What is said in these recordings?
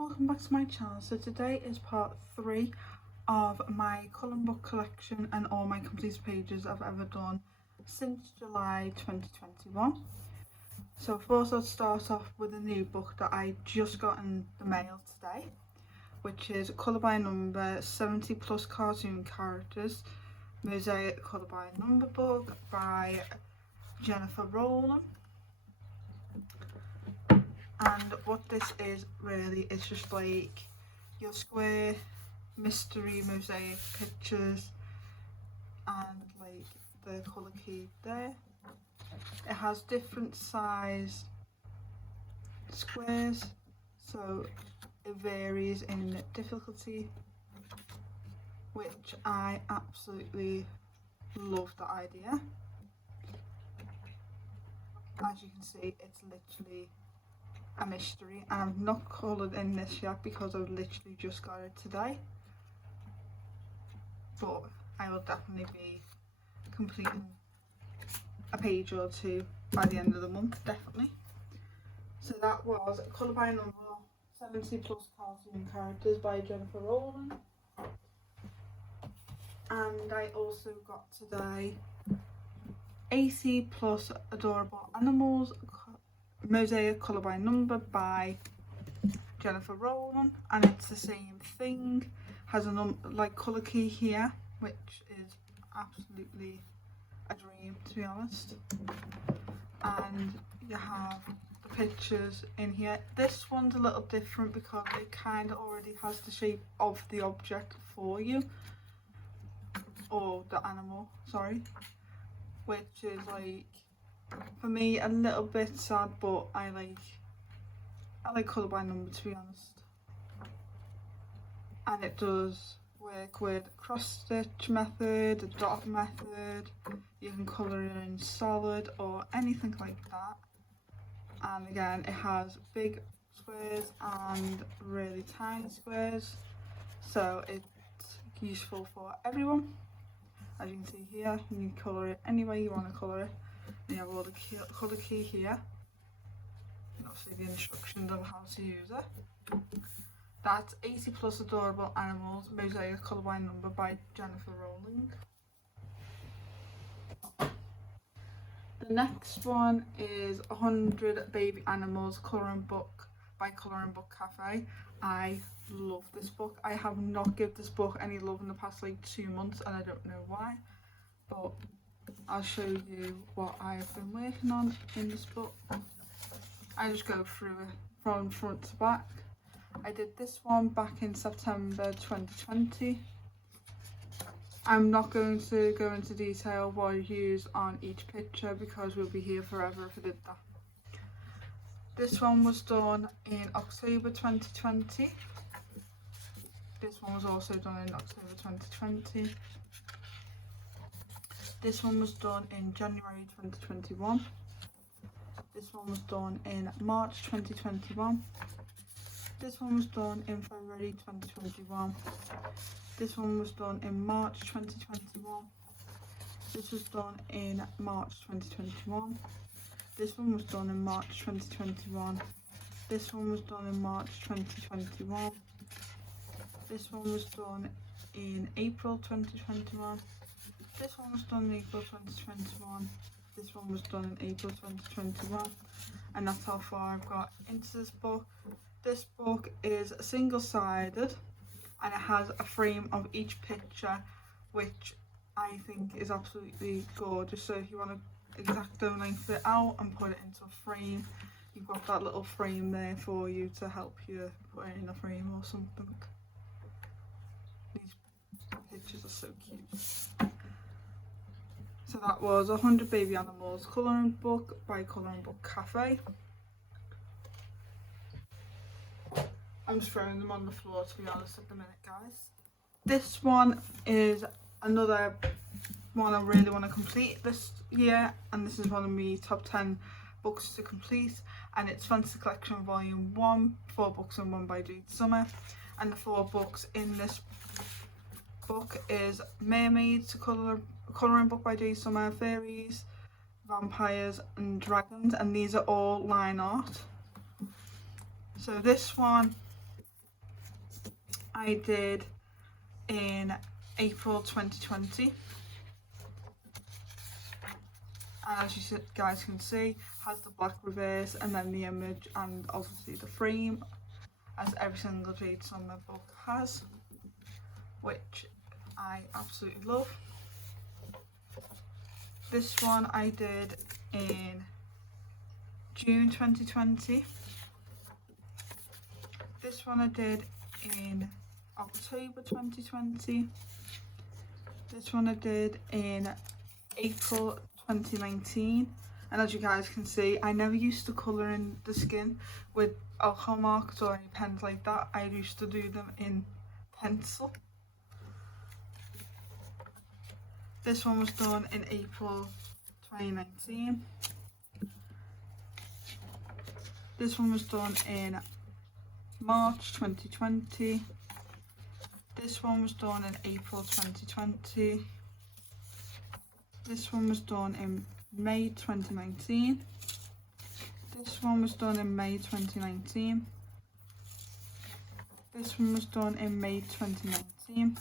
welcome back to my channel. So today is part 3 of my colouring book collection and all my completed pages I've ever done since July 2021. So first I'll start off with a new book that I just got in the mail today, which is Colour by Number 70 plus cartoon characters, Mosaic Colour by Number book by Jennifer Rowland. And what this is really, it's just like your square mystery mosaic pictures and like the colour key there. It has different size squares, so it varies in difficulty, which I absolutely love the idea. As you can see, it's literally a mystery, and I've not coloured in this yet because I've literally just got it today, but I will definitely be completing a page or two by the end of the month, definitely. So that was Colour by Number 70 plus cartoon characters by Jennifer Rowland. And I also got today 80 plus adorable animals, Mosaic Colour by Number by Jennifer Rowland, and it's the same thing, has a like colour key here, which is absolutely a dream, to be honest. And you have the pictures in here. This one's a little different because it kind of already has the shape of the object for you, or the animal, sorry, which is like, for me, a little bit sad, but I like Colour by Number, to be honest. And it does work with cross stitch method, the dot method. You can colour it in solid or anything like that. And again, it has big squares and really tiny squares, so it's useful for everyone. As you can see here, you can colour it any way you want to colour it. You have all the colour key here, and obviously the instructions on how to use it. That's 80 plus adorable animals, Mosaic Colour by Number by Jennifer Rowland. The next one is 100 Baby Animals Colouring Book by Colouring Book Cafe. I love this book. I have not given this book any love in the past like 2 months, and I don't know why, but I'll show you what I've been working on in this book. I just go through it from front to back. I did this one back in September 2020. I'm not going to go into detail what I use on each picture because we'll be here forever if I did that. This one was done in October 2020. This one was also done in October 2020. This one was done in January 2021. This one was done in March 2021. This one was done in February 2021. This one was done in March 2021. This was done in March 2021. This one was done in March 2021. This one was done in March 2021. This one was done in April 2021. This one was done in April 2021. This one was done in April 2021. And that's how far I've got into this book. This book is single-sided and it has a frame of each picture, which I think is absolutely gorgeous. So if you want to exacto length it out and put it into a frame, you've got that little frame there for you to help you put it in a frame or something. These pictures are so cute. So that was 100 Baby Animals Colouring Book by Colouring Book Cafe. I'm just throwing them on the floor, to be honest, at the minute, guys. This one is another one I really want to complete this year, and this is one of my top 10 books to complete, and it's Fantasy Collection Volume 1, 4 books and 1 by Jade Summer. And the 4 books in this book is Mermaids, Colouring Book by Jade Summer, Fairies, Vampires and Dragons, and these are all line art. So this one I did in April 2020. And as you guys can see, has the black reverse and then the image and obviously the frame, as every single Jade Summer book has, which I absolutely love. This one I did in June 2020. This one I did in October 2020. This one I did in April 2019. And as you guys can see, I never used to colour in the skin with alcohol markers or any pens like that. I used to do them in pencil. This one was done in April 2019. This one was done in March 2020. This one was done in April 2020. This one was done in May 2019. This one was done in May 2019. This one was done in May 2019.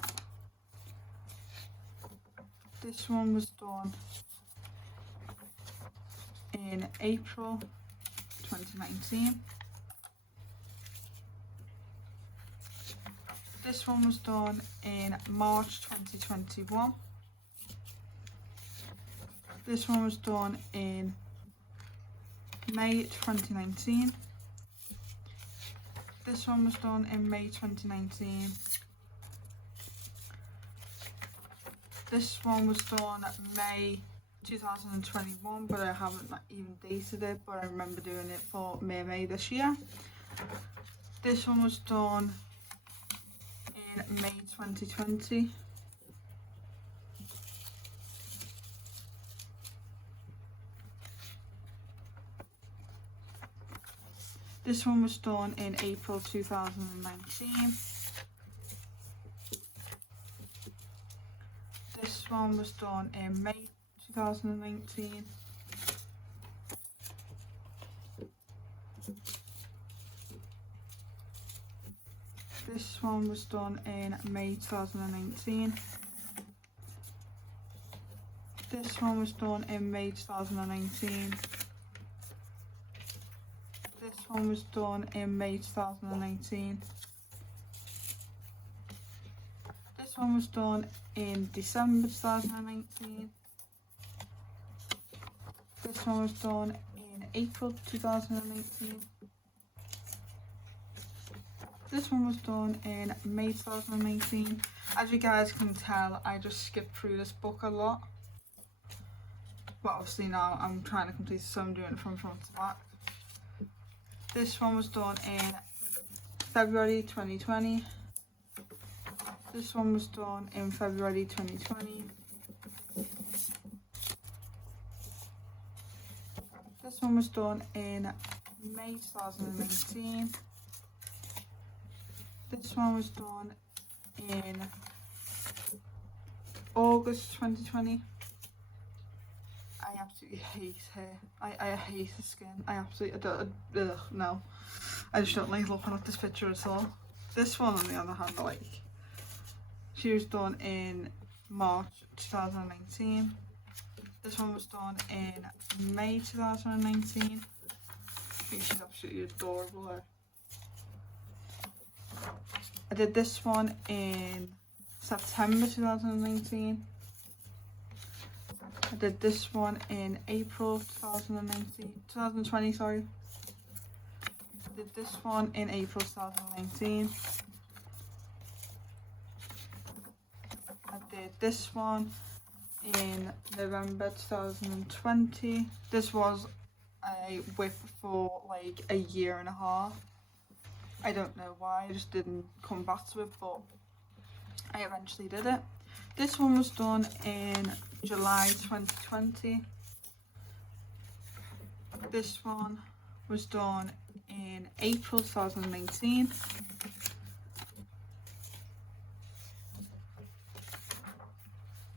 This one was done in April 2019. This one was done in March 2021. This one was done in May 2019. This one was done in May 2019. This one was done May 2021, but I haven't even dated it, but I remember doing it for May this year. This one was done in May 2020. This one was done in April 2019. This one was done in May 2019. This one was done in May 2019. This one was done in May 2019. This one was done in May 2019. This one was done in December 2019. This one was done in April 2019. This one was done in May 2019. As you guys can tell, I just skipped through this book a lot. But obviously now I'm trying to complete it, so I'm doing it from front to back. This one was done in February 2020. This one was done in February 2020. This one was done in May 2019. This one was done in August 2020. I absolutely hate hair. I hate the skin. I absolutely no. I just don't like looking at this picture at all. This one on the other hand, I like. She was done in March 2019. This one was done in May 2019. She's absolutely adorable. Her. I did this one in September 2019. I did this one in April 2020, sorry. I did this one in April 2019. I did this one in November 2020. This was a whip for like a year and a half. I don't know why, I just didn't come back to it, but I eventually did it. This one was done in July 2020. This one was done in April 2019.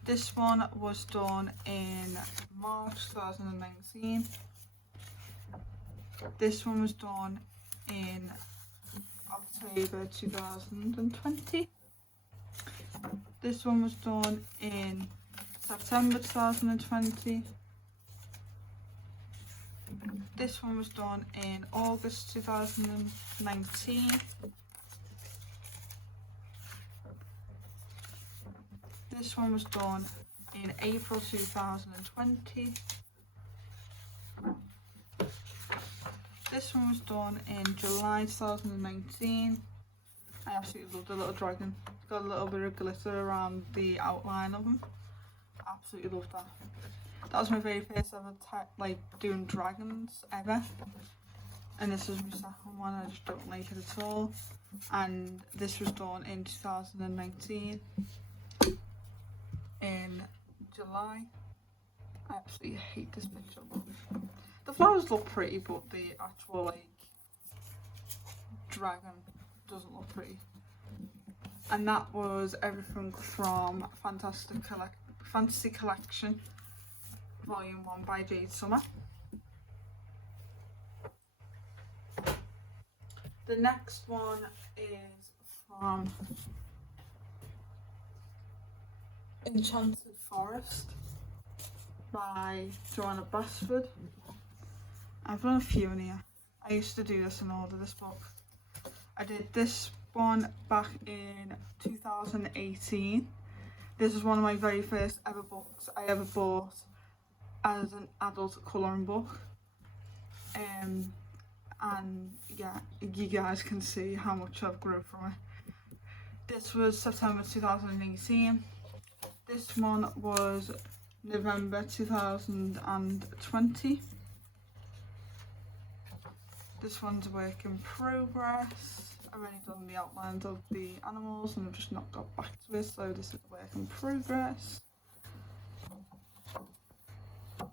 This one was done in March 2019. This one was done in October 2020. This one was done in September 2020. This one was done in August 2019. This one was done in April 2020. This one was done in July 2019. I absolutely love the little dragon. It's got a little bit of glitter around the outline of him. Absolutely love that. That was my very first ever doing dragons ever. And this was my second one. I just don't like it at all. And this was done in 2019. In July. I absolutely hate this picture. The flowers look pretty, but the actual dragon doesn't look pretty. And that was everything from Fantasy Collection Volume 1 by Jade Summer. The next one is from Enchanted Forest by Joanna Basford. I've done a few in here. I used to do this and order this book. I did this one back in 2018. This is one of my very first ever books I ever bought as an adult colouring book. And yeah, you guys can see how much I've grown from it. This was September 2018. This one was November 2020. This one's a work in progress. I've already done the outlines of the animals and I've just not got back to it, so this is a work in progress.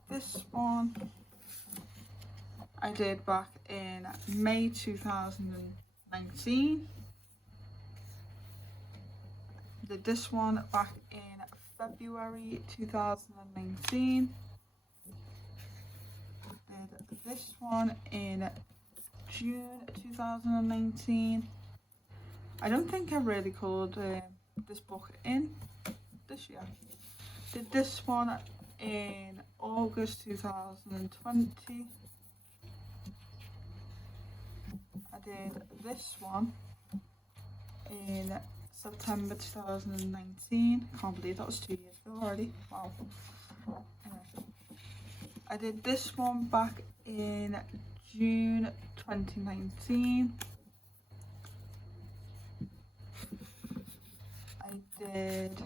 This one I did back in May 2019. Did this one back in February 2019. Did this one in June 2019. I don't think I really coloured this book in this year. Did this one in August 2020. I did this one in September 2019. Can't believe that was 2 years ago already. Wow. Anyway. I did this one back in June 2019. I did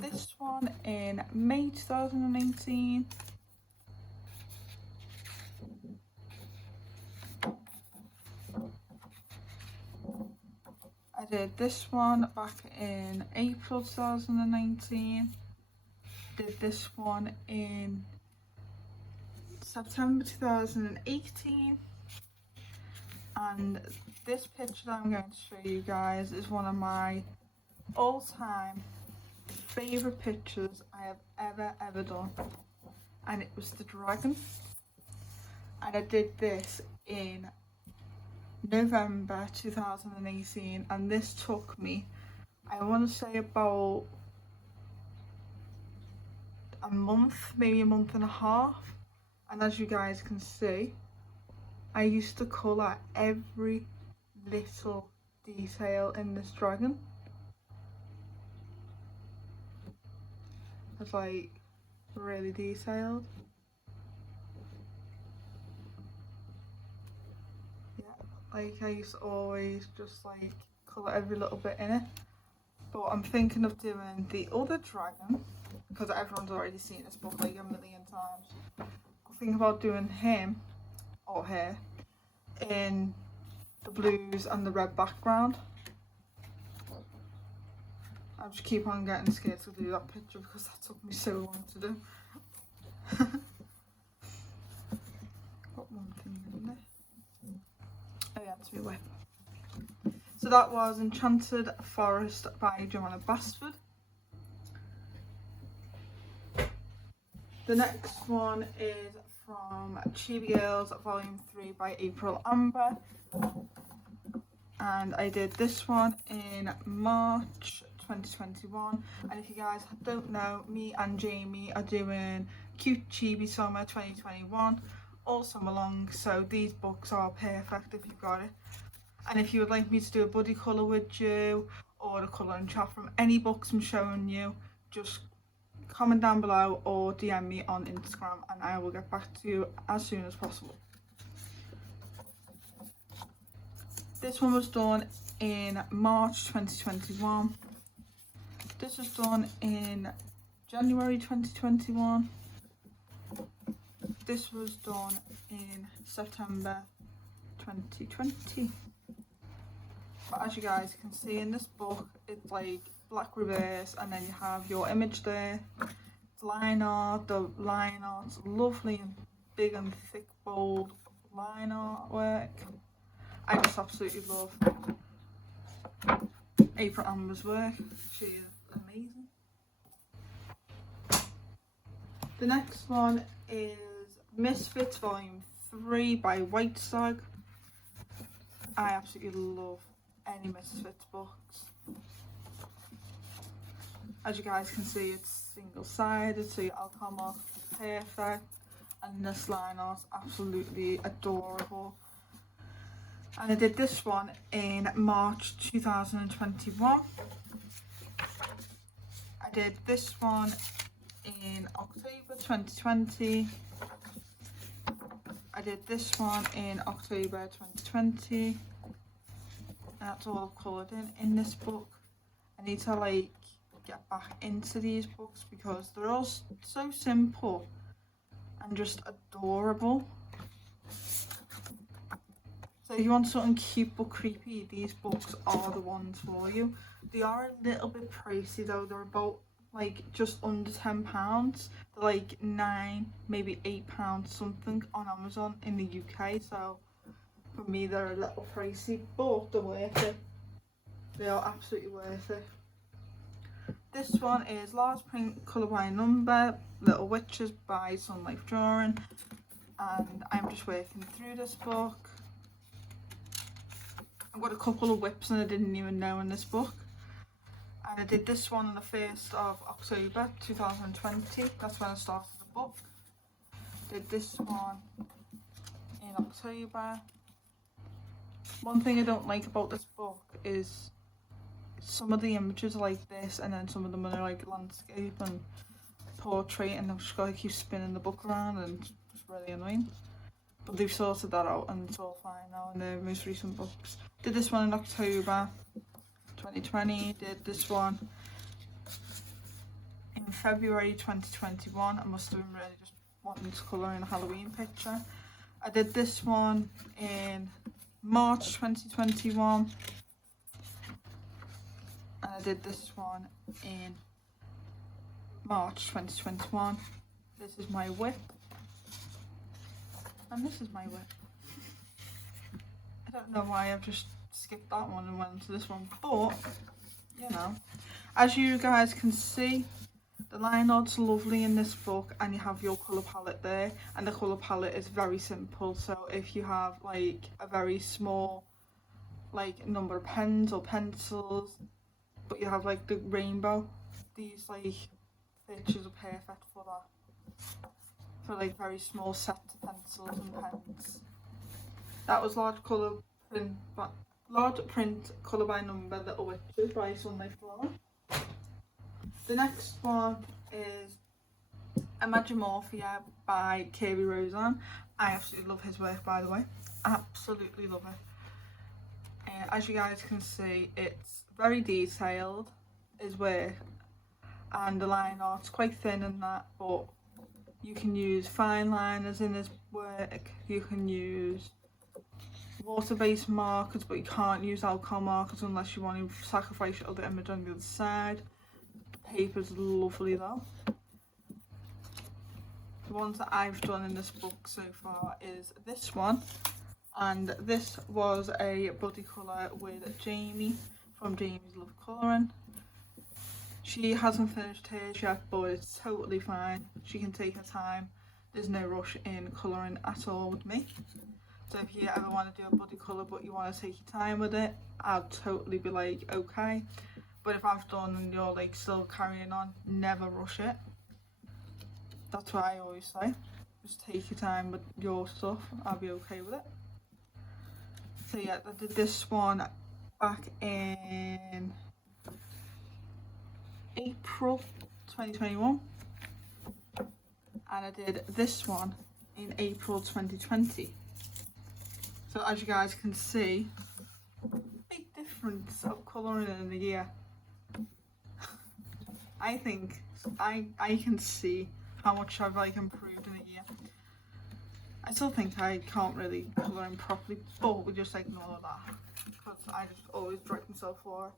this one in May 2019. I did this one back in April 2019. Did this one in September 2018. And this picture that I'm going to show you guys is one of my all-time favourite pictures I have ever done. And it was the dragon. And I did this in November 2018, and this took me, I want to say, about a month, maybe a month and a half. And as you guys can see, I used to colour every little detail in this dragon. It's like really detailed. Like, I used to always just like colour every little bit in it. But I'm thinking of doing the other dragon, because everyone's already seen this book like a million times. I'm thinking about doing him, or her, in the blues and the red background. I just keep on getting scared to do that picture because that took me so long to do. Got one thing in there. Oh yeah, it's my whip. So that was Enchanted Forest by Joanna Basford. The next one is from CHIBI Girls Volume 3 by April Amber. and I did this one in March 2021. And if you guys don't know, me and Jamie are doing Cute Chibi Summer 2021 all summer long, so these books are perfect if you've got it. And if you would like me to do a buddy colour with you, or a colouring chat from any books I'm showing you, just comment down below or DM me on Instagram and I will get back to you as soon as possible. This one was done in March 2021. This was done in January 2021. This was done in September 2020. But as you guys can see in this book, it's like black reverse and then you have your image there. It's line art. The line art's lovely and big and thick, bold line artwork. I just absolutely love April Amber's work. She is amazing. The next one is Misfits Volume 3 by White Stag. I absolutely love any Misfits books. As you guys can see, it's single-sided, so your alcohol is perfect, and this line art's absolutely adorable. And I did this one in March 2021. I did this one in October 2020. I did this one in October 2020. That's all coloured in this book. I need to like get back into these books because they're all so simple and just adorable. So if you want something cute but creepy, these books are the ones for you. They are a little bit pricey though. They're about like just under £10. They're like £9, maybe £8 something on Amazon in the UK. So for me they're a little pricey, but they're worth it. They are absolutely worth it. This one is large print, colour by number, Little Witches by Sun Life Drawing, and I'm just working through this book. I've got a couple of whips and I didn't even know in this book. And I did this one on the 1st of October 2020. That's when I started the book. Did this one in October. One thing I don't like about this book is some of the images are like this and then some of them are like landscape and portrait, and I've just got to keep spinning the book around and it's really annoying. But they've sorted that out and it's all fine now in the most recent books. Did this one in October 2020, did this one in February 2021. I must have been really just wanting to colour in a Halloween picture. I did this one in March 2021. And I did this one in March 2021. This is my whip. And this is my whip. I don't know why I've just skipped that one and went to this one, but you know, as you guys can see, the line art's lovely in this book, and you have your colour palette there, and the colour palette is very simple. So if you have like a very small like number of pens or pencils, but you have like the rainbow, these like pictures are perfect for that, for like very small sets of pencils and pens. That was large print colour by number, Little Witches by Sun Life Drawing. The next one is Imagimorphia by Kirby Roseanne. I absolutely love his work, by the way. Absolutely love it. As you guys can see, it's very detailed, his work, and the line art's quite thin and that, but you can use fine liners in his work, you can use water-based markers, but you can't use alcohol markers unless you want to sacrifice your other image on the other side. The paper's lovely though. The ones that I've done in this book so far is this one, and this was a buddy colour with Jamie from Jamie's Love Colouring. She hasn't finished hers yet, but it's totally fine. She can take her time. There's no rush in colouring at all with me. So if you ever want to do a body colour but you want to take your time with it, I'd totally be like, okay. But if I've done and you're like still carrying on, never rush it. That's what I always say. Just take your time with your stuff, I'll be okay with it. So yeah, I did this one back in April 2021. And I did this one in April 2020. So as you guys can see, big difference of colouring in a year. I think I can see how much I've like improved in a year. I still think I can't really colour in properly, but we just ignore that because I just always drag myself for it.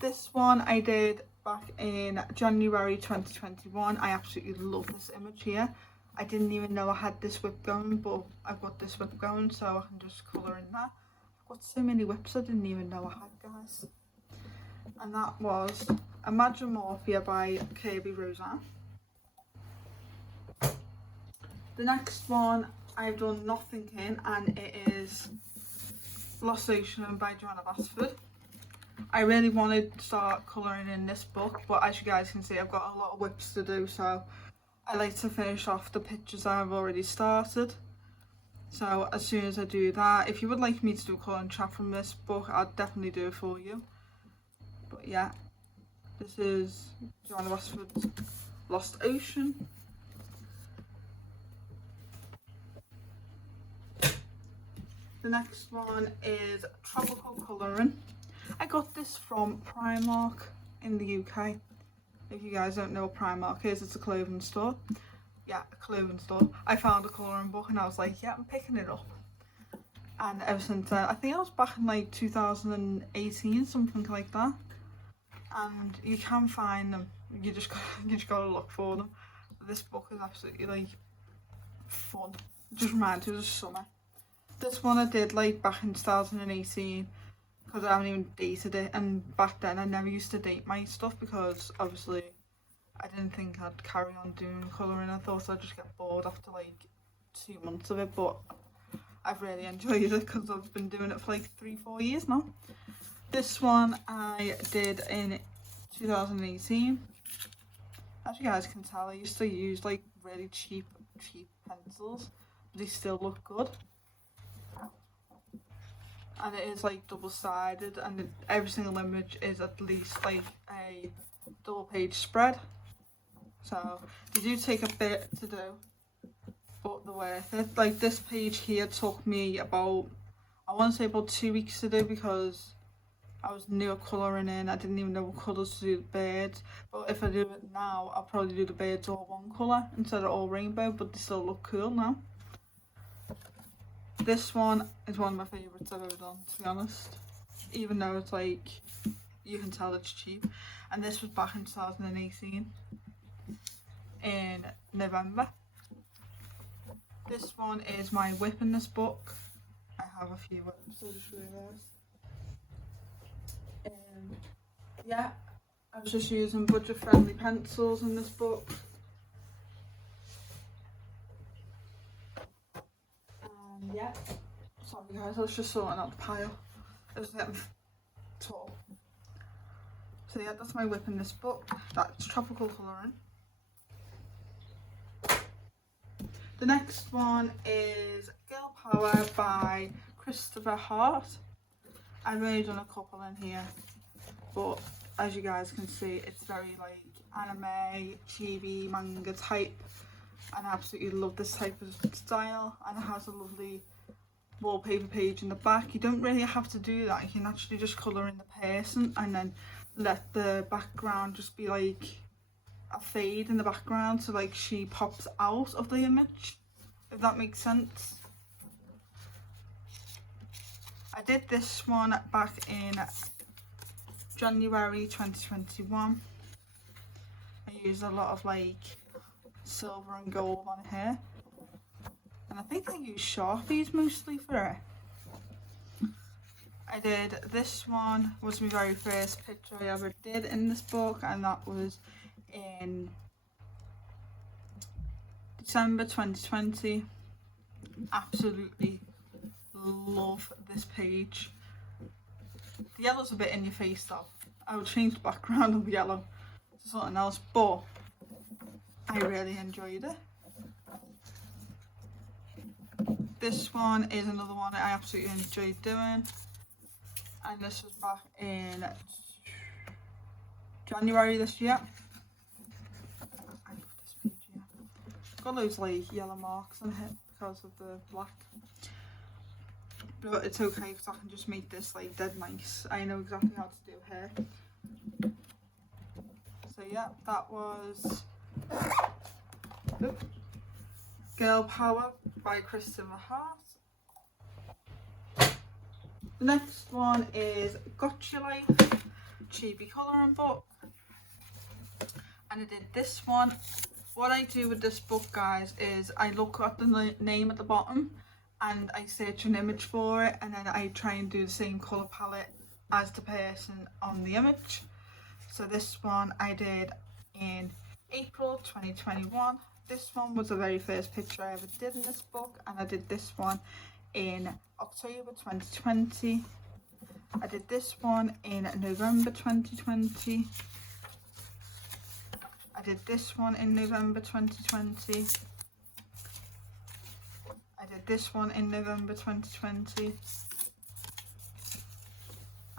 This one I did back in January 2021. I absolutely love this image here. I didn't even know I had this whip going, but I've got this whip going, so I can just colour in that. I've got so many whips I didn't even know I had, guys. And that was Imagine Morphia by Kirby Roseanne. The next one I've done nothing in, and it is Lost Ocean by Joanna Basford. I really wanted to start colouring in this book, but as you guys can see, I've got a lot of whips to do, so I like to finish off the pictures I've already started. So as soon as I do that, if you would like me to do a colouring chat from this book, I'll definitely do it for you. But yeah, this is Joanna Basford's Lost Ocean. The next one is Tropical Colouring. I got this from Primark in the UK. If you guys don't know what Primark is, it's a clothing store. Yeah, a clothing store. I found a colouring book and I was like, yeah, I'm picking it up. And ever since then, I think I was back in like 2018, something like that. And you can find them. You just gotta look for them. This book is absolutely like fun. It just reminds me of the summer. This one I did like back in 2018 because I haven't even dated it, and back then I never used to date my stuff because obviously I didn't think I'd carry on doing colouring. I thought I'd just get bored after like 2 months of it, but I've really enjoyed it because I've been doing it for like 3-4 years now. This one I did in 2018. As you guys can tell, I used to use like really cheap pencils, but they still look good. And it is like double-sided, and every single image is at least like a double-page spread. So they do take a bit to do, but they're worth it. Like this page here took me about, I want to say about 2 weeks to do because I was new at colouring in. I didn't even know what colours to do the birds. But if I do it now, I'll probably do the birds all one colour instead of all rainbow, but they still look cool now. This one is one of my favourites I've ever done, to be honest. Even though it's like, you can tell it's cheap. And this was back in 2018, in November. This one is my whip in this book. I have a few whips, I just realised. Yeah, I was just using budget-friendly pencils in this book. Yeah, sorry guys, I was just sorting out the pile. It was getting tall. So yeah, that's my whip in this book. That's Tropical Colouring. The next one is Girl Power by Christopher Hart. I've only done a couple in here, but as you guys can see, it's very like anime, chibi, manga type. And I absolutely love this type of style, and it has a lovely wallpaper page in the back. You don't really have to do that, you can actually just colour in the person and then let the background just be like a fade in the background, so like she pops out of the image, if that makes sense. I did this one back in January 2021. I used a lot of like silver and gold on here, and I think I used Sharpies mostly for it. I did this one, was my very first picture I ever did in this book, and that was in December 2020. Absolutely love this page. The yellow's a bit in your face though. I would change the background of yellow to something else, but I really enjoyed it. This one is another one I absolutely enjoyed doing, and this was back in January this year. I love this page here. Got loads like yellow marks on it because of the black, but it's okay because I can just make this like dead nice. I know exactly how to do hair. So yeah, that was Girl Power by Christopher Hart. The next one is Gotcha Life, Chibi colouring book, and I did this one. What I do with this book, guys, is I look at the name at the bottom and I search an image for it, and then I try and do the same colour palette as the person on the image. So this one I did in April 2021. This one was the very first picture I ever did in this book, and I did this one in October 2020. I did this one in November 2020. I did this one in November 2020. I did this one in November 2020.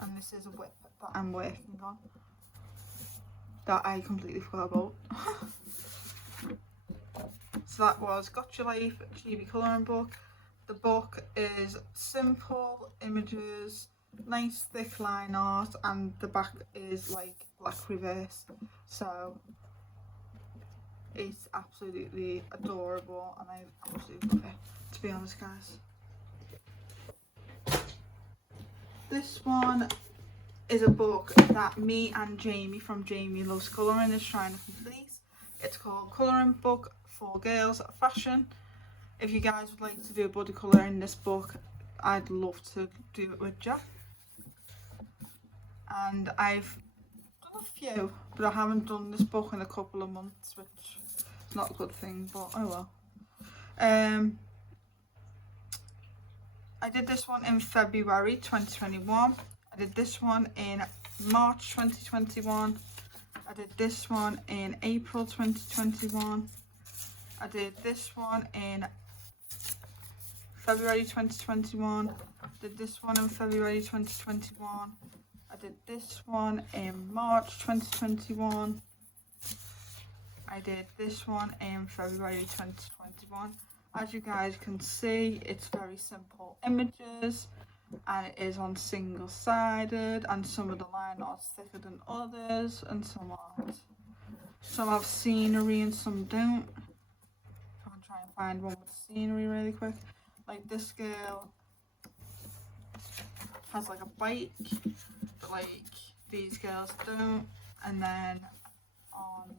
And this is a whip that I'm working on that I completely forgot about. So that was Gotcha Life, Chibi colouring book. The book is simple images, nice thick line art, and the back is like black reverse. So it's absolutely adorable and I absolutely love it, to be honest, guys. This one is a book that me and Jamie from Jamie Loves Colouring is trying to complete. It's called Colouring Book for Girls Fashion. If you guys would like to do a body colour in this book, I'd love to do it with Jack. And I've done a few, but I haven't done this book in a couple of months, which is not a good thing, but oh well. I did this one in February 2021. I did this one in March 2021. I did this one in April 2021. I did this one in February 2021. I did this one in February 2021. I did this one in March 2021. I did this one in February 2021. As you guys can see, it's very simple images and it is on single sided, and some of the line art's thicker than others and some aren't. Some have scenery and some don't. I can try and find one with scenery really quick. Like this girl has like a bike, but like these girls don't. And then on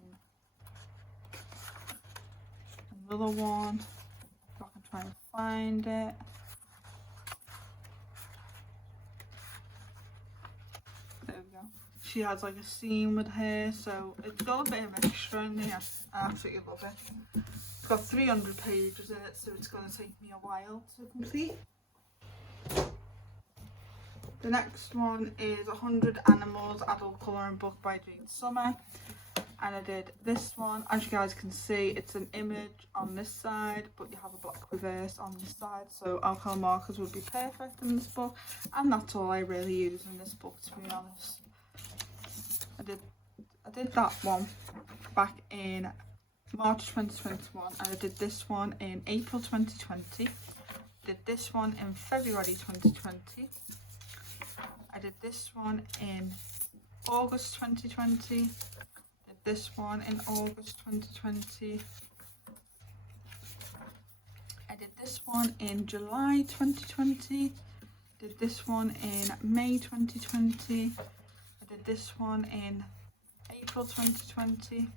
another one, if I can try and find it. There we go. She has like a scene with her, so it's got a bit of extra in there. I absolutely love it. It's got 300 pages in it, so it's going to take me a while to complete. The next one is 100 Animals Adult Colouring Book by Jane Summer. And I did this one. As you guys can see, it's an image on this side, but you have a black reverse on this side. So alcohol markers would be perfect in this book. And that's all I really use in this book, to be honest. I did that one back in March 2021. And I did this one in April 2020. Did this one in February 2020. I did this one in August 2020. Did this one in August 2020. I did this one in July 2020. Did this one in May 2020. I did this one in April 2020.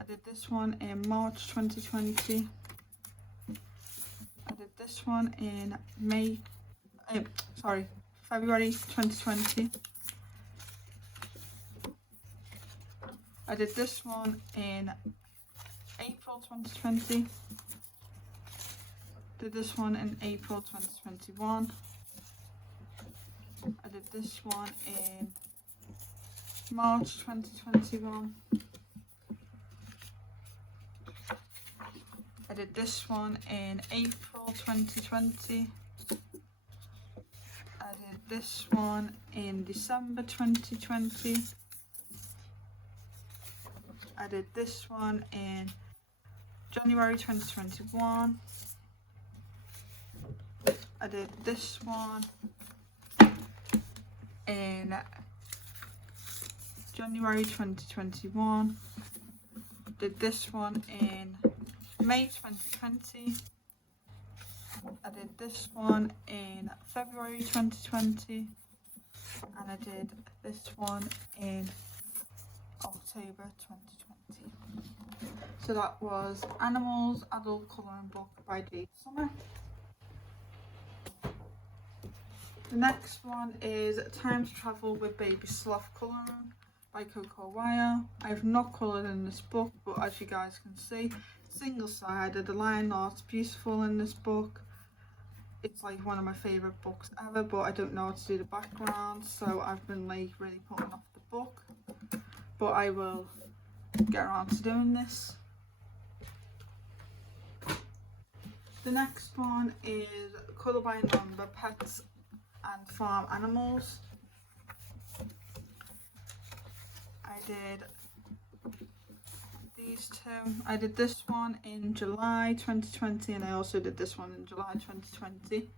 I did this one in March 2020. I did this one in February 2020. I did this one in April 2020. Did this one in April 2021. I did this one in March 2021. I did this one in April 2020. I did this one in December 2020. I did this one in January 2021. I did this one in January 2021. Did this one in May 2020. I did this one in February 2020, and I did this one in October 2020. So that was Animals Adult Colouring Book by Jade Summer. The next one is Time to Travel with Baby Sloth Colouring by Coco Wire. I have not coloured in this book, but as you guys can see, single-sided, the line art's beautiful in this book. It's like one of my favourite books ever, but I don't know how to do the background, so I've been like really putting off the book, but I will get around to doing this. The next one is Colour by Number, Pets and Farm Animals. I did these two. I did this one in July 2020, and I also did this one in July 2020.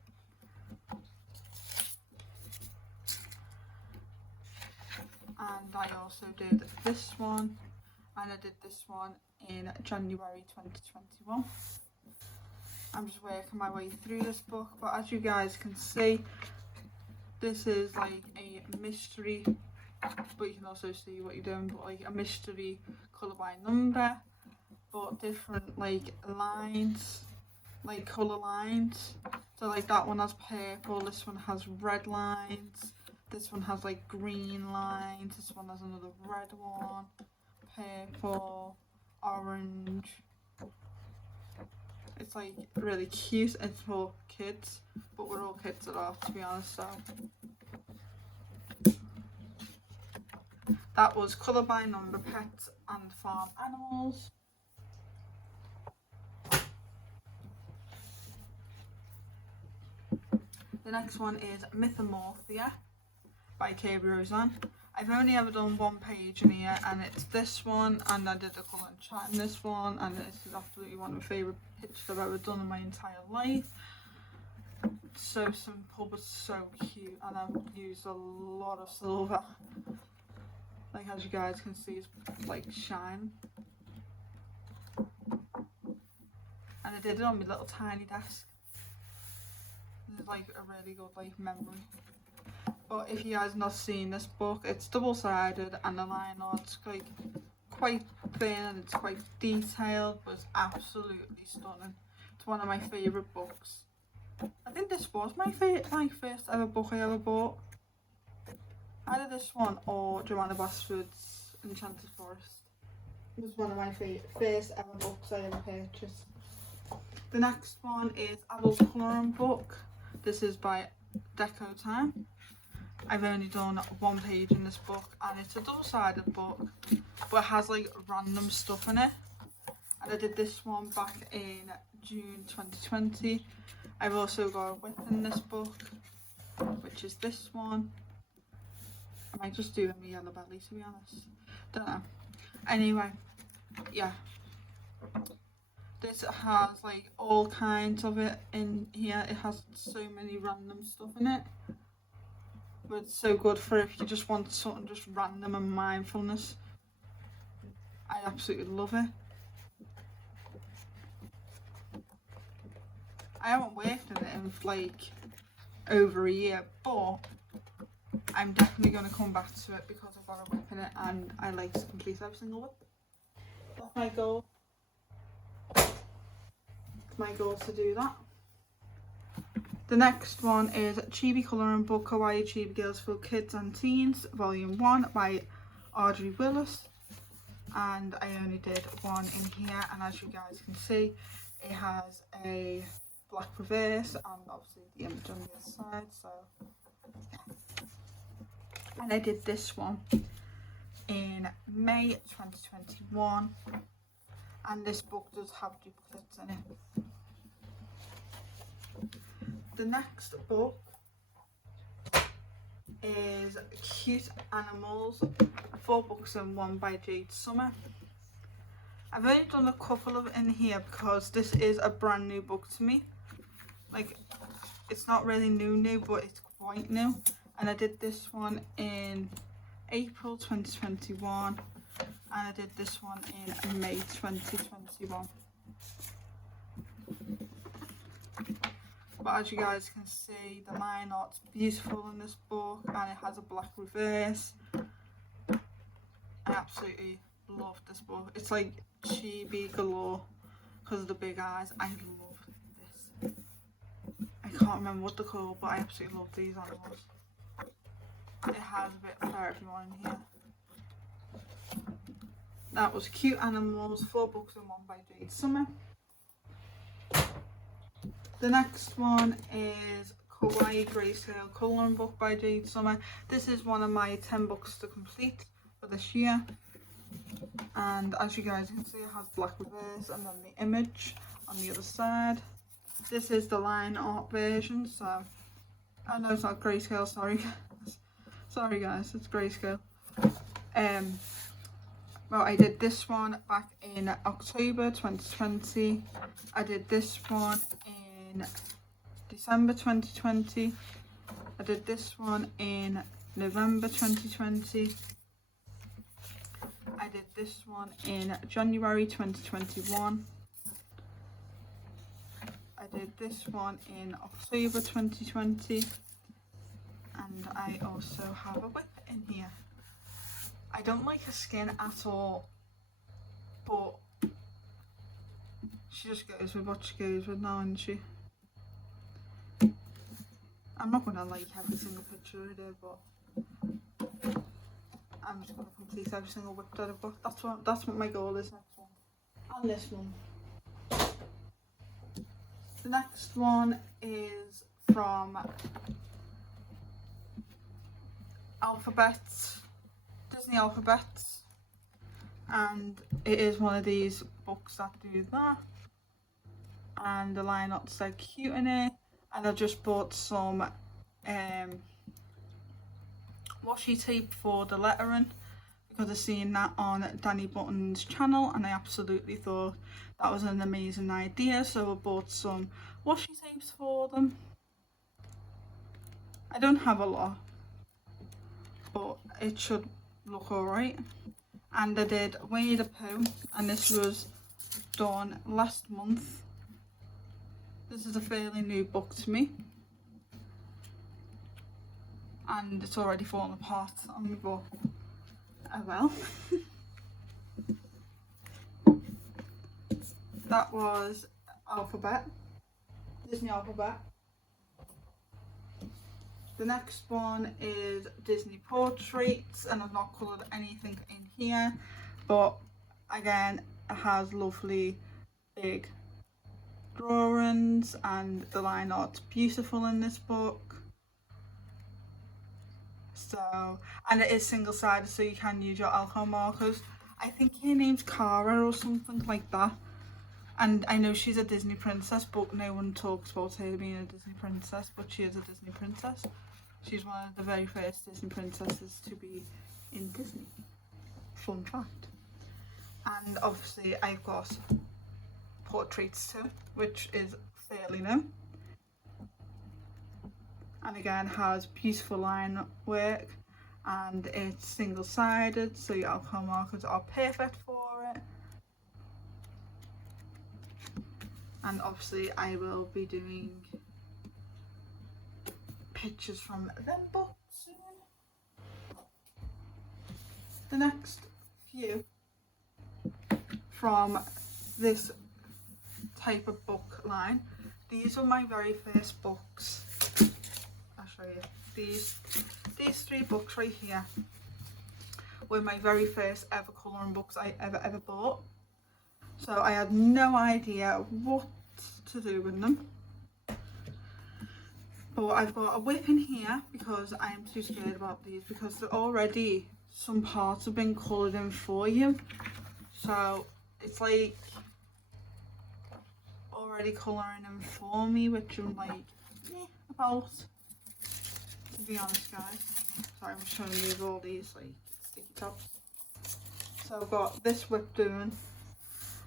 And I also did this one, and I did this one in January 2021. I'm just working my way through this book, but as you guys can see, this is like a mystery, but you can also see what you're doing, but like a mystery colour by number, but different like lines, like colour lines. So like that one has purple, this one has red lines, this one has like green lines, this one has another red one, purple, orange. It's like really cute. It's for kids, but we're all kids at heart, to be honest. So that was Colour by Number, Pets and Farm Animals. The next one is Mythomorphia by Kirby Roseanne. I've only ever done one page in here, and it's this one, and I did a colour and chat in this one, and this is absolutely one of my favourite pictures I've ever done in my entire life. So simple but so cute, and I've used a lot of silver. Like as you guys can see, it's like shine. And I did it on my little tiny desk. This is like a really good like memory. But if you guys have not seen this book, it's double-sided, and the line art's like quite thin and it's quite detailed, but it's absolutely stunning. It's one of my favourite books. I think this was my first ever book I ever bought. Either this one or Joanna Basford's Enchanted Forest. It was one of my first ever books I ever purchased. The next one is Adult Colouring Book. This is by Deco Time. I've only done one page in this book, and it's a double-sided book, but it has like random stuff in it. And I did this one back in June 2020. I've also got a whip in this book, which is this one. I might just do it in my yellow belly, to be honest. Don't know. Anyway, yeah. This has like all kinds of it in here. It has so many random stuff in it. But it's so good for if you just want something just random and mindfulness. I absolutely love it. I haven't worked in it in like over a year, but I'm definitely going to come back to it because I've got a whip in it and I like to complete every single whip. That's my goal. It's my goal to do that. The next one is CHIBI Colouring Book, Kawaii Chibi Girls for Kids and Teens, Volume 1 by Audrey Willis. And I only did one in here, and as you guys can see, it has a black reverse and obviously the image on the other side. So yeah. And I did this one in May 2021, and this book does have duplicates in it. The next book is Cute Animals, 4 books in 1 by Jade Summer. I've only done a couple of in here because this is a brand new book to me. Like, it's not really new, but it's quite new. And I did this one in April 2021, and I did this one in May 2021. But as you guys can see, the line art's beautiful in this book, and it has a black reverse. I absolutely love this book. It's like chibi galore because of the big eyes. I love this. I can't remember what they're called, but I absolutely love these animals. It has a bit for everyone in here. That was Cute Animals, 4 books in 1 by Jade Summer. The next one is Kawaii Grayscale Colouring Book by Jade Summer. This is one of my 10 books to complete for this year. And as you guys can see, it has black reverse and then the image on the other side. This is the line art version, so... Oh no, it's not grayscale, sorry. Sorry guys, it's grayscale. Well, I did this one back in October 2020. I did this one in December 2020. I did this one in November 2020. I did this one in January 2021. I did this one in October 2020. And I also have a whip in here. I don't like her skin at all, but she just goes with what she goes with now, isn't she? I'm not going to like every single picture I do, but I'm just going to complete every single whip that I've got. That's what my goal is next one. And this one. The next one is from Disney Alphabets, and it is one of these books that do that, and the line art's so cute in it. And I just bought some washi tape for the lettering because I've seen that on Danny Button's channel and I absolutely thought that was an amazing idea, so I bought some washi tapes for them. I don't have a lot, but it should look alright. And I did Winnie the Pooh, and this was done last month. This is a fairly new book to me, and it's already fallen apart on me, but oh well. That was Disney Alphabet. The next one is Disney Portraits, and I've not coloured anything in here, but again it has lovely big drawings and the line art's beautiful in this book. So, and it is single-sided, so you can use your alcohol markers. I think her name's Cara or something like that. And I know she's a Disney princess, but no one talks about her being a Disney princess, but she is a Disney princess. She's one of the very first Disney princesses to be in Disney. Fun fact. And obviously I've got Portraits too, which is fairly new. And again has beautiful line work, and it's single-sided, so your alcohol markers are perfect for it. And obviously I will be doing pictures from them books soon. The next few from this type of book line, these were my very first books. I'll show you. These 3 books right here were my very first ever colouring books I ever bought. So I had no idea what to do with them. But I've got a whip in here because I am too scared about these, because they're already, some parts have been coloured in for you. So it's like already colouring in for me, which I'm like, about, to be honest guys. Sorry, I'm just trying to move all these like sticky tops. So I've got this whip doing.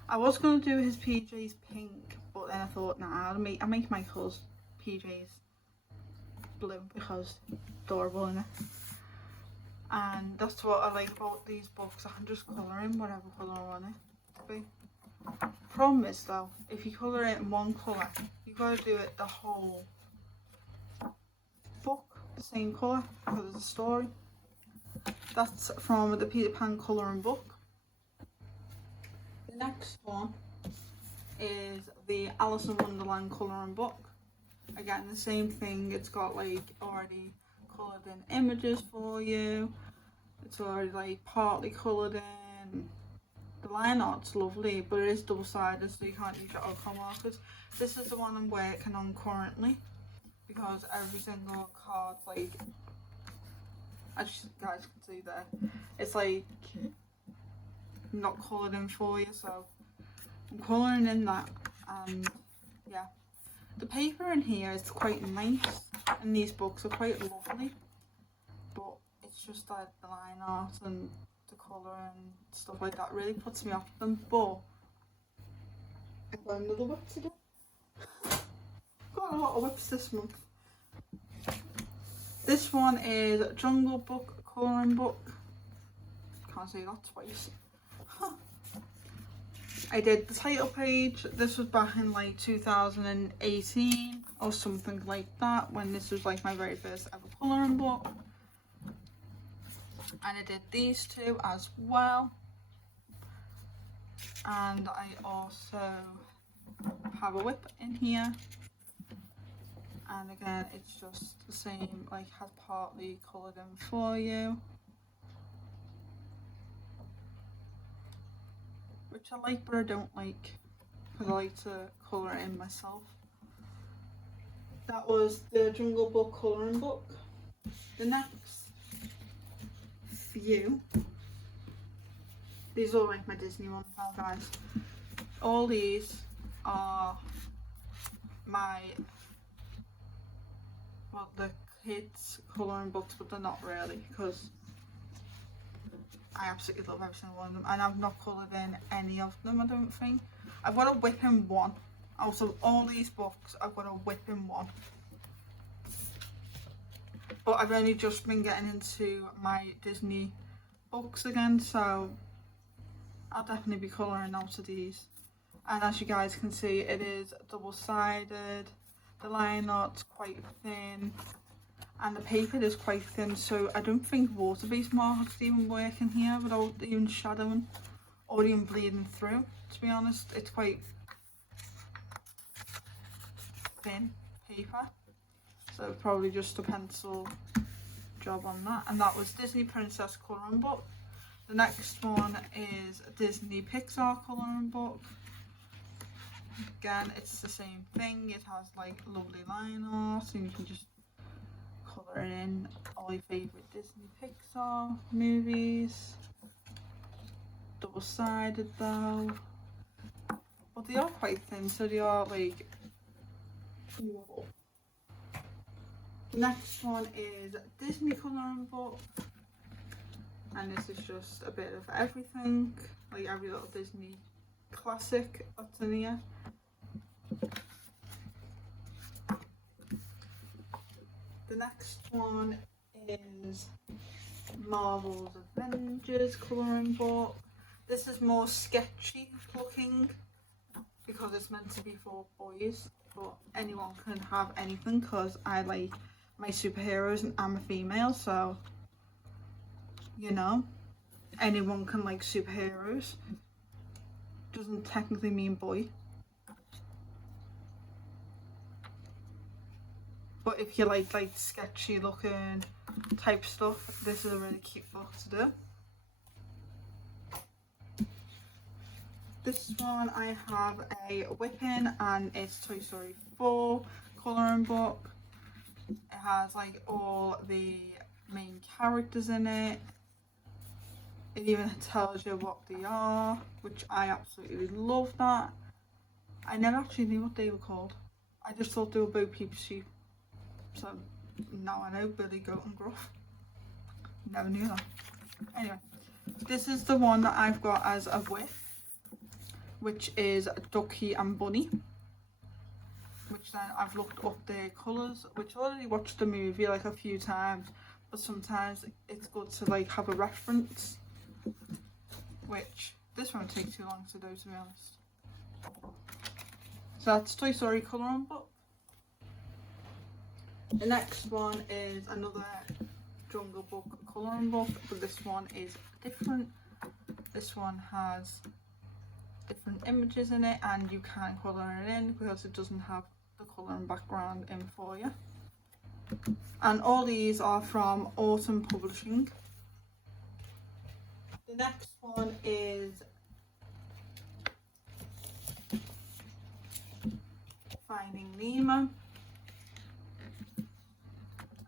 I was going to do his PJs pink, but then I thought, nah, I'll make Michael's PJs blue because adorable, innit? And that's what I like about these books. I can just colour in whatever colour I want it to be. Problem is though, if you colour it in one colour, you got to do it the whole book the same colour because it's a story. That's from the Peter Pan colouring book. The next one is the Alice in Wonderland colouring book. Again, the same thing. It's got like already coloured in images for you. It's already like partly coloured in. The line art's lovely, but it is double-sided, so you can't use your alcohol markers. This is the one I'm working on currently, because every single card, like, as you guys can see there, it's like not coloured in for you, so I'm colouring in that. And yeah, the paper in here is quite nice, and these books are quite lovely, but it's just like the line art and the colour and stuff like that really puts me off them. But I've got another whip to do. Got a lot of whips this month. This one is Jungle Book colouring book. Can't say that twice. I did the title page. This was back in like 2018 or something like that, when this was like my very first ever colouring book. And I did these two as well. And I also have a whip in here. And again, it's just the same, like has partly coloured in for you. Which I like, but I don't like, because I like to colour it in myself. That was the Jungle Book colouring book. The next few, these are like my Disney ones now guys. All these are my, well, the kids colouring books, but they're not really, because I absolutely love every single one of them, and I've not coloured in any of them, I don't think. I've got a whip in one. Out of all these books, I've got a whip in one. But I've only just been getting into my Disney books again, so I'll definitely be colouring out of these. And as you guys can see, it is double-sided. The line art's quite thin. And the paper is quite thin, so I don't think water-based markers even work in here without even shadowing or even bleeding through. To be honest, it's quite thin paper, so probably just a pencil job on that. And that was Disney Princess colouring book. The next one is a Disney Pixar colouring book. Again, it's the same thing. It has like lovely line art, and you can just colour in all your favourite Disney Pixar movies. Double-sided though, but they are quite thin, so they are like doable. The next one is Disney colouring book, and this is just a bit of everything, like every little Disney classic that's in here. The next one is Marvel's Avengers colouring book. This is more sketchy looking because it's meant to be for boys, but anyone can have anything because I like my superheroes and I'm a female, so you know, anyone can like superheroes. Doesn't technically mean boy. But if you like sketchy looking type stuff, this is a really cute book to do. This one I have a whip in, and it's Toy Story 4 colouring book. It has like all the main characters in it. It even tells you what they are, which I absolutely love that. I never actually knew what they were called. I just thought they were Bo Peep sheep. So now I know Billy, Goat and Gruff. Never knew that. Anyway, this is the one that I've got as a whiff, which is Ducky and Bunny. Which then I've looked up their colours, which I already watched the movie like a few times, but sometimes it's good to like have a reference, which this won't take too long to do, to be honest. So that's Toy Story colouring book. The next one is another Jungle Book colouring book, but this one is different. This one has different images in it, and you can colour it in because it doesn't have the colouring background in for you. And all these are from Autumn Publishing. The next one is Finding Nemo,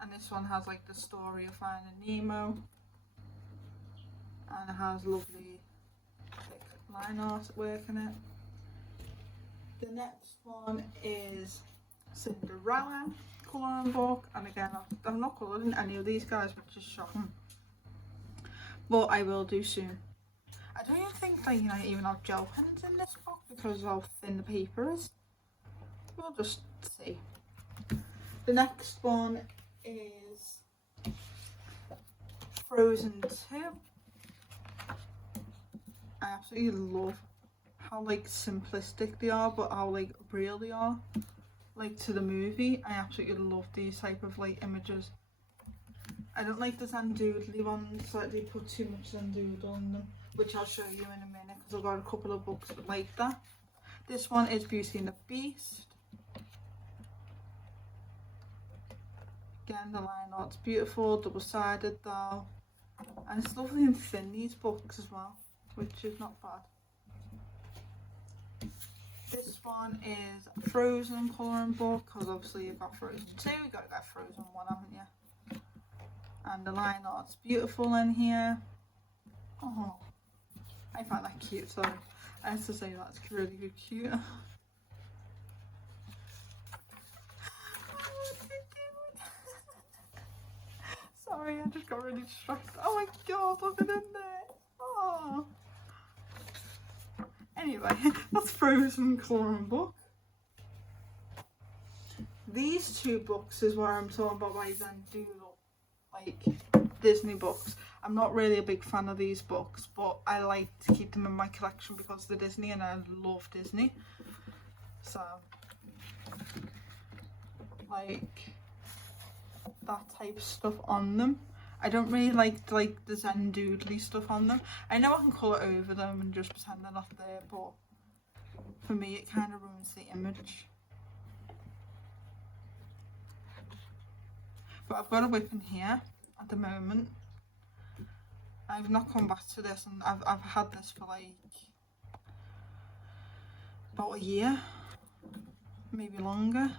and this one has like the story of Finding Nemo, and it has lovely thick line art work in it. The next one is Cinderella colouring book, and again I'm not colouring any of these guys, which is shocking, but I will do soon. I don't even think that I even have gel pens in this book because of how thin the paper is. We'll just see. The next one is Frozen 2. I absolutely love how like simplistic they are, but how like real they are, like to the movie. I absolutely love these type of like images. I don't like the Zandoodly ones, like they put too much Zandoodle on them, which I'll show you in a minute because I've got a couple of books like that. This one is Beauty and the Beast. Again, the line art's beautiful, double-sided though, and it's lovely and thin, these books as well, which is not bad. This one is Frozen colouring book, because obviously you've got Frozen 2, you've got to get Frozen 1, haven't you? And the line art's beautiful in here. Oh, I find that cute, sorry. I have to say that's really, really cute. Sorry, I just got really distracted. Oh my god, look at it in there. Oh. Anyway, that's Frozen colouring book. These two books is what I'm talking about by Zandoodle, like Disney books. I'm not really a big fan of these books, but I like to keep them in my collection because they're Disney and I love Disney. So, like that type of stuff on them. I don't really like the Zandoodly stuff on them. I know I can colour over them and just pretend they're not there, but for me it kind of ruins the image. But I've got a whip in here at the moment. I've not come back to this, and I've had this for like about a year, maybe longer.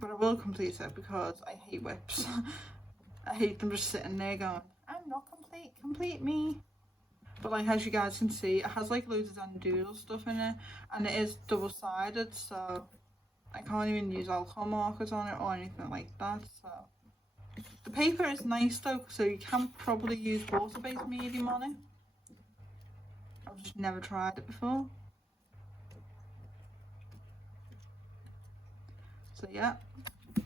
But I will complete it because I hate whips. I hate them just sitting there going, I'm not complete, complete me. But like as you guys can see, it has like loads of Zandoodle stuff in it, and it is double-sided, so I can't even use alcohol markers on it or anything like that. So the paper is nice though, so you can probably use water-based medium on it. I've just never tried it before. So yeah,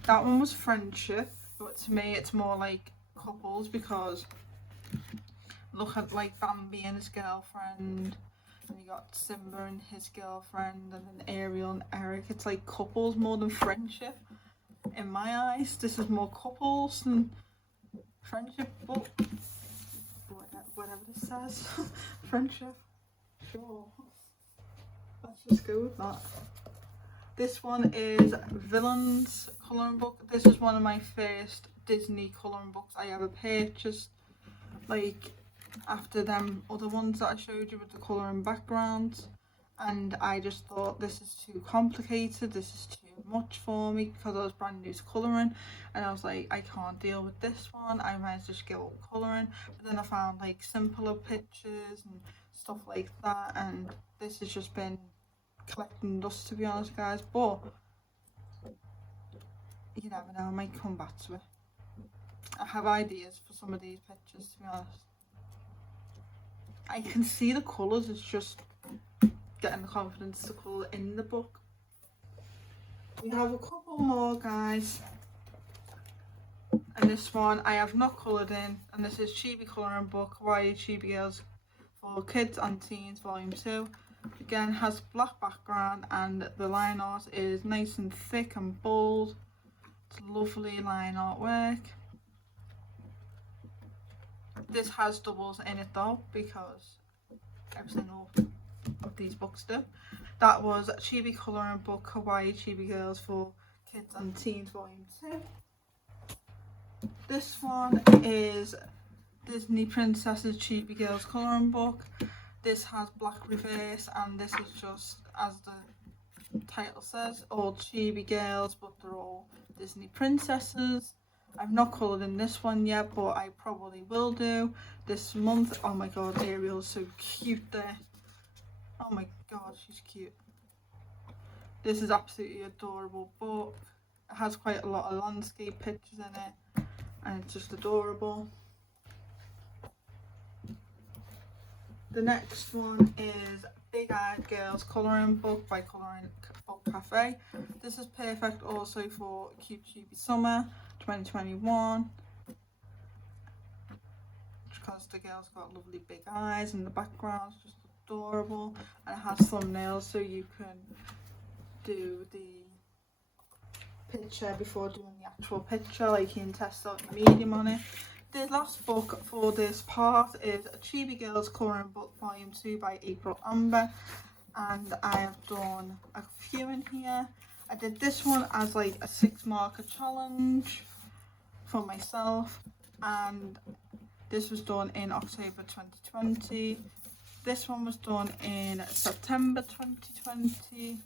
that one was friendship, but to me it's more like couples, because look at like Bambi and his girlfriend, and you got Simba and his girlfriend, and then Ariel and Eric. It's like couples more than friendship in my eyes. This is more couples than friendship, but whatever this says. Friendship, sure, let's just go with that. This one is Villains colouring book. This is one of my first Disney colouring books I ever purchased, like after them other ones that I showed you with the colouring backgrounds. and I just thought this is too complicated, this is too much for me, because I was brand new to colouring, and I was like, I can't deal with this one, I might as well just give up colouring. But then I found like simpler pictures and stuff like that, and this has just been collecting dust, to be honest guys. But you never know, I might come back to it. I have ideas for some of these pictures, to be honest. I can see the colours, it's just getting the confidence to colour in the book. We have a couple more guys, and this one I have not coloured in, and this is Chibi Colouring Book, Kawaii Chibi Girls for Kids and Teens Volume 2. Again, has black background and the line art is nice and thick and bold. It's lovely line artwork. This has doubles in it though, because every single of these books do. That was Chibi Colouring Book, Kawaii Chibi Girls for Kids and Teens Volume 2. This one is Disney Princesses Chibi Girls Colouring Book. This has black reverse, and this is just, as the title says, all Chibi girls, but they're all Disney princesses. I've not coloured in this one yet, but I probably will do this month. Oh my god, Ariel's so cute there. Oh my god, she's cute. This is absolutely adorable book. It has quite a lot of landscape pictures in it, and it's just adorable. The next one is Big Eyed Girls Colouring Book by Colouring Book Cafe. This is perfect also for Cute Chibi Summer 2021, because the girls got lovely big eyes and the background's just adorable, and it has thumbnails so you can do the picture before doing the actual picture, like you can test out the medium on it. The last book for this part is Chibi Girls Colouring Book Volume 2 by April Amber, and I have done a few in here. I did this one as like a 6 marker challenge for myself, and this was done in October 2020. This one was done in September 2020.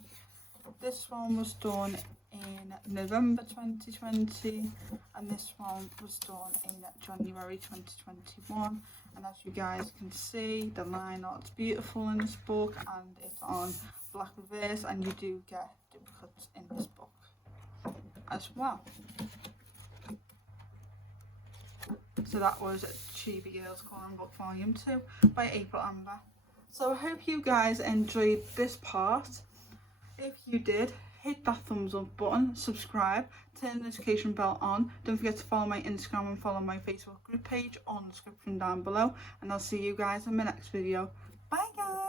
This one was done in November 2020, and this one was done in January 2021. And as you guys can see, the line art's beautiful in this book, and it's on black reverse, and you do get duplicates in this book as well. So that was Chibi Girls Colouring Book Volume 2 by April Amber. So I hope you guys enjoyed this part. If you did, hit that thumbs up button, subscribe, turn the notification bell on. Don't forget to follow my Instagram and follow my Facebook group page on the description down below. And I'll see you guys in my next video. Bye guys!